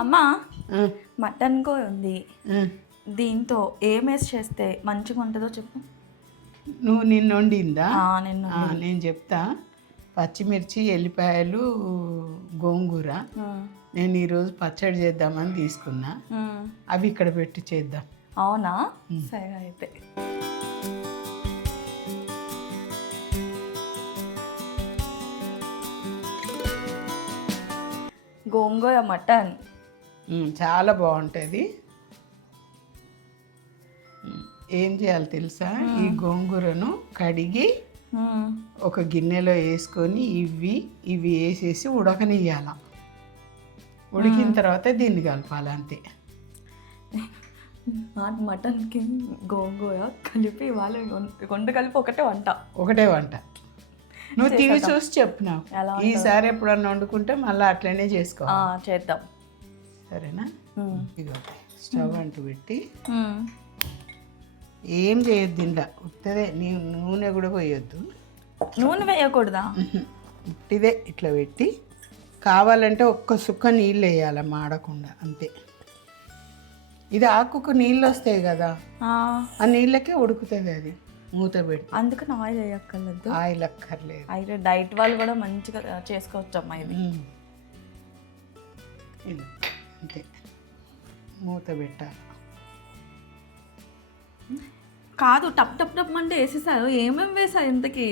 అమ్మా మటన్ కూర ఉంది, దీంతో ఏమేసి చేస్తే మంచిగా ఉంటుందో చెప్పు. నువ్వు నిన్న వండిందా? నిన్న నేను చెప్తా. పచ్చిమిర్చి, ఎల్లిపాయలు, గోంగూర. నేను ఈరోజు పచ్చడి చేద్దామని తీసుకున్నా. అవి ఇక్కడ పెట్టి చేద్దాం. అవునా? సరే అయితే. గోంగూర మటన్ చాలా బాగుంటుంది. ఏం చేయాలి తెలుసా? ఈ గోంగూరను కడిగి ఒక గిన్నెలో వేసుకొని ఇవి వేసేసి ఉడకనియ్యాల. ఉడికిన తర్వాత దీన్ని కలపాలి, అంతే. మటన్కి గోంగూర కలిపి వాళ్ళు వంట కలిపి ఒకటే వంట. నువ్వు టీవీ చూసి చెప్పు నాకు. ఈసారి ఎప్పుడన్నా వండుకుంటే మళ్ళీ అట్లనే చేసుకోవాలి. చేద్దాం, సరేనా? ఇక స్టవ్ అంటూ పెట్టి ఏం చేయొద్దు, ఇంట్లో ఉత్తదే. నూనె కూడా పోయొద్దు. నూనె వేయకూడదా? ఉట్టిదే ఇట్లా పెట్టి, కావాలంటే ఒక్క సుక్క నీళ్ళు వేయాలి మాడకుండా, అంతే. ఇది ఆకుకు నీళ్ళు వస్తాయి కదా, ఆ నీళ్ళకే ఉడుకుతుంది అది మూత పెట్టి. అందుకని ఆయిల్ వేయక్కర్లేదు. ఆయిల్ అక్కర్లేదు. అయితే డైట్ వాళ్ళు కూడా మంచిగా చేసుకోవచ్చు అమ్మా ఇది. అంతే, మూత పెట్టాలి. కాదు, టప్ టప్ టప్ అంటే వేసేసారు. ఏమేమి వేసారు ఇంతకి?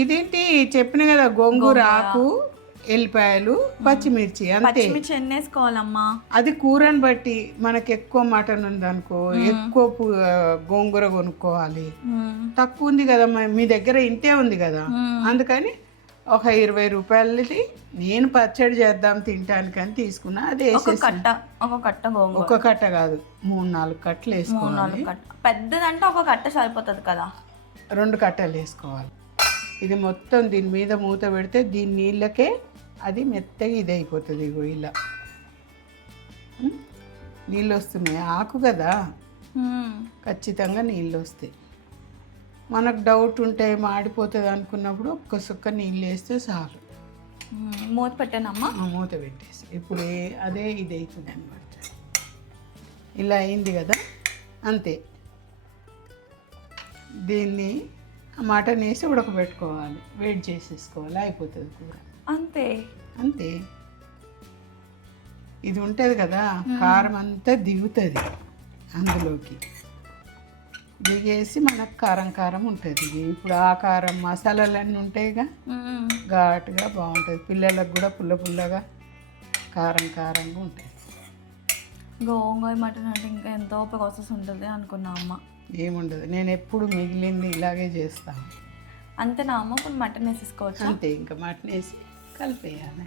ఇదేంటి చెప్పిన కదా, గోంగూర ఆకు, ఎల్లిపాయలు, పచ్చిమిర్చి, అంతే. పచ్చిమిర్చి ఎన్ని వేసుకోవాలమ్మా? అది కూరని బట్టి. మనకి ఎక్కువ మటన్ ఉందనుకో ఎక్కువ గోంగూర కొనుక్కోవాలి. తక్కువ ఉంది కదా మీ దగ్గర, ఇంతే ఉంది కదా, అందుకని ఒక 20 రూపాయలది నేను పచ్చడి చేద్దాం తింటానికని తీసుకున్నా. అది ఒక కట్ట గోంగూర. ఒక కట్ట కాదు, 3-4 కట్టలు వేసుకోవాలి. పెద్దదంటే ఒక కట్ట సరిపోతుంది కదా, 2 కట్టలు వేసుకోవాలి. ఇది మొత్తం దీని మీద మూత పెడితే దీని నీళ్ళకే అది మెత్తగా ఇది అయిపోతుంది. ఇగో ఇలా నీళ్ళు వస్తున్నాయి, ఆకు కదా, ఖచ్చితంగా నీళ్ళు వస్తాయి. మనకు డౌట్ ఉంటే మాడిపోతుంది అనుకున్నప్పుడు ఒక్క సుక్క నీళ్ళు వేస్తే చాలు. మూత పెట్టానమ్మా. మూత పెట్టేసి ఇప్పుడు అదే ఇది అవుతుంది అనమాట. ఇలా అయింది కదా, అంతే. దీన్ని మటన్ వేసి ఉడకబెట్టుకోవాలి, వేడి చేసేసుకోవాలి, అయిపోతుంది కూర, అంతే. అంతే. ఇది ఉంటుంది కదా, కారం అంతా దిగుతుంది అందులోకి. దిగేసి మనకు కారం కారం ఉంటుంది. ఇప్పుడు ఆ కారం మసాలాలన్నీ ఉంటాయిగా, ఘాటుగా బాగుంటుంది. పిల్లలకు కూడా పుల్ల పుల్లగా కారం కారంగా ఉంటుంది. గోంగూర మటన్ అంటే ఇంకా ఎంతో ప్రాసెస్ ఉంటుంది అనుకున్నా అమ్మ. ఏముండదు, నేను ఎప్పుడు మిగిలింది ఇలాగే చేస్తాను. అంతేనా అమ్మ? ఇప్పుడు మటన్ వేసేసుకోవచ్చు, అంతే. ఇంకా మటన్ వేసి కలిపేయాలి.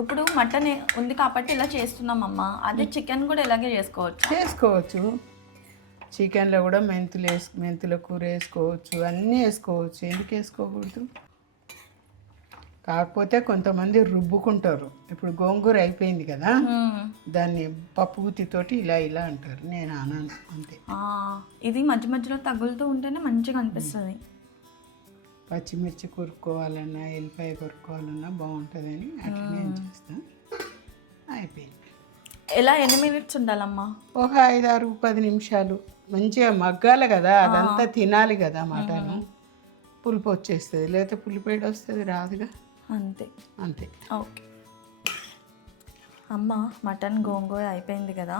ఇప్పుడు మటన్ ఉంది కాబట్టి ఇలా చేస్తున్నాం అమ్మ. అదే చికెన్ కూడా ఇలాగే చేసుకోవచ్చు. చికెన్లో కూడా మెంతుల కూర వేసుకోవచ్చు, అన్నీ వేసుకోవచ్చు. ఎందుకు వేసుకోకూడదు? కాకపోతే కొంతమంది రుబ్బుకుంటారు. ఇప్పుడు గోంగూర అయిపోయింది కదా, దాన్ని పప్పు గుత్తితోటి ఇలా ఇలా అంటారు. నేను అన్నాను, అంతే. ఇది మధ్య మధ్యలో తగులుతూ ఉంటేనే మంచిగా అనిపిస్తుంది. పచ్చిమిర్చి కొరుక్కోవాలన్నా, ఎల్లిపాయ కొరుక్కోవాలన్నా బాగుంటుందని అట్లా నేను చేస్తాను. అయిపోయింది. ఎలా ఎన్ని మినిట్స్ ఉండాలమ్మా? ఒక 5-10 నిమిషాలు. మంచిగా మగ్గాలి కదా, అదంతా తినాలి కదా మటన్. పులుపు వచ్చేస్తుంది, లేకపోతే పులిపేడ వస్తుంది, రాదుగా. అంతే అంతే. ఓకే అమ్మ, మటన్ గోంగూర అయిపోయింది కదా,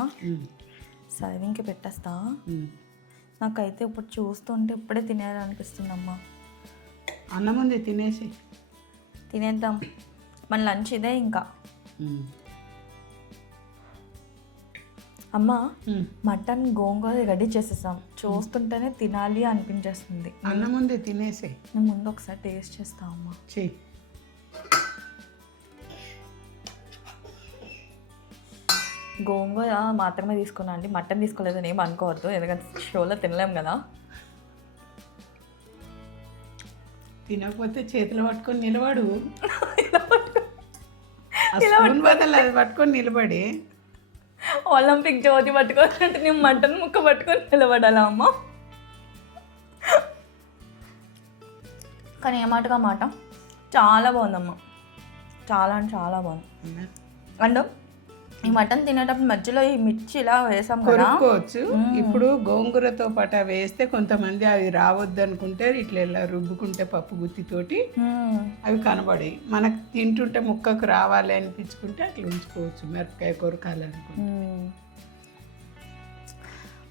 సర్వింగ్కి పెట్టేస్తా. నాకైతే ఇప్పుడు చూస్తుంటే ఇప్పుడే తినేయాలనిపిస్తుందమ్మా. అన్నం ఉంది, తినేద్దాం. మన లంచ్ ఇదే ఇంకా. అమ్మ, మటన్ గోంగూర రెడీ చేసేసాం. చూస్తుంటేనే తినాలి అనిపించేస్తుంది. అన్నం ఉంది, తినేసి. నేను ముందు ఒకసారి టేస్ట్ చేస్తా అమ్మా. గోంగూర మాత్రమే తీసుకున్నా అండి, మటన్ తీసుకోలేదని ఏం అనుకోవద్దు, ఎందుకంటే షోలో తినలేం కదా. తినకపోతే చేతులు పట్టుకొని నిలబడు. అది పట్టుకొని నిలబడి ఒలింపిక్ జ్యోతి పట్టుకోవాలంటే నేను మటన్ ముక్క పట్టుకొని నిలబడాలా అమ్మ? కానీ ఏ మాటగా మాట చాలా బాగుందమ్మా, చాలా అంటే చాలా బాగుంది. అండ్ ఈ మటన్ తినేటప్పుడు మధ్యలో ఈ మిర్చి ఇలా వేసాం కదా, కొనుక్కోవచ్చు. ఇప్పుడు గోంగూరతో పాటు వేస్తే కొంతమంది అవి రావద్దు అనుకుంటే ఇట్లా ఇలా రుబ్బుకుంటే పప్పు గుత్తితోటి అవి కనబడాయి. మనకు తింటుంటే ముక్కకు రావాలి అనిపించుకుంటే అట్లా ఉంచుకోవచ్చు, మిరపకాయ కొరకాలనుకుంటే.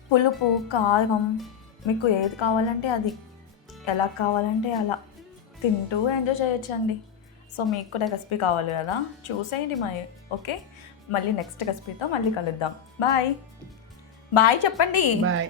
పులుపు కారం మీకు ఏది కావాలంటే అది, ఎలా కావాలంటే అలా తింటూ ఎంజాయ్ చేయొచ్చండి. సో మీకు కూడా రెసిపీ కావాలి కదా, చూసేయండి మరి. ఓకే, మళ్ళీ నెక్స్ట్ రెసిపీతో మళ్ళీ కలుద్దాం. బాయ్ బాయ్ చెప్పండి. బాయ్.